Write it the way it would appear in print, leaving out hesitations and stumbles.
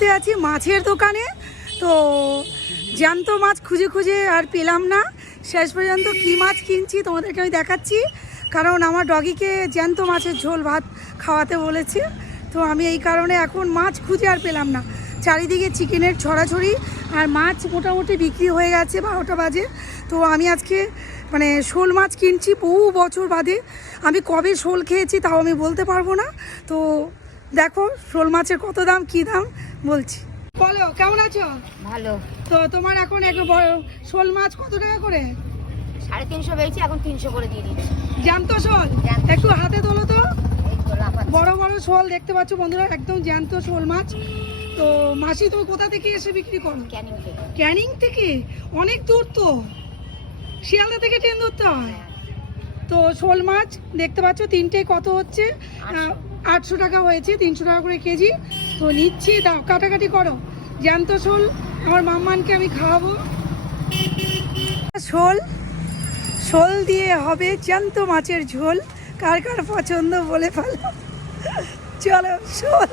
মুহূর্তে আছি মাছের দোকানে। তো জ্যান্ত মাছ খুঁজে খুঁজে আর পেলাম না, শেষ পর্যন্ত কী মাছ কিনছি তোমাদেরকে আমি দেখাচ্ছি। কারণ আমার ডগিকে জ্যান্ত মাছের ঝোল ভাত খাওয়াতে বলেছে, তো আমি এই কারণে এখন মাছ খুঁজে আর পেলাম না। চারিদিকে চিকেনের ছড়াছড়ি, আর মাছ মোটামুটি বিক্রি হয়ে গেছে, 12টা বাজে। তো আমি আজকে মানে শোল মাছ কিনছি, বহু বছর বাদে। আমি কবে শোল খেয়েছি তাও আমি বলতে পারবো না। তো দেখো শোল মাছের কত দাম, কী দাম বলছি। বলো কেমন আছো? ভালো। তো তোমার এখন একটু শোল মাছ কত টাকা করে? 350 পেয়েছি, এখন 300 করে দিয়ে দিচ্ছি। জ্যান্ত শোল একটু হাতে তোলো তো। বড় বড় শোল দেখতে পাচ্ছ বন্ধুরা, একদম জ্যান্ত শোল মাছ। তো মাসি তুমি কোথা থেকে এসে বিক্রি করো? ক্যানিং থেকে। ক্যানিং থেকে? অনেক দূর তো, শিয়ালদা থেকে ট্রেন ধরতে হয়। তো শোল মাছ দেখতে পাচ্ছ, তিনটে কত হচ্ছে? 800 টাকা হয়েছে, 300 টাকা করে কেজি। তো নিচ্ছি, দাও কাটাকাটি করো। জ্যান্ত শোল আমার মাম্মানকে আমি খাওয়াবো। শোল শোল দিয়ে হবে জ্যান্ত মাছের ঝোল। কার কার পছন্দ বলে ফেলো। চলো শোল।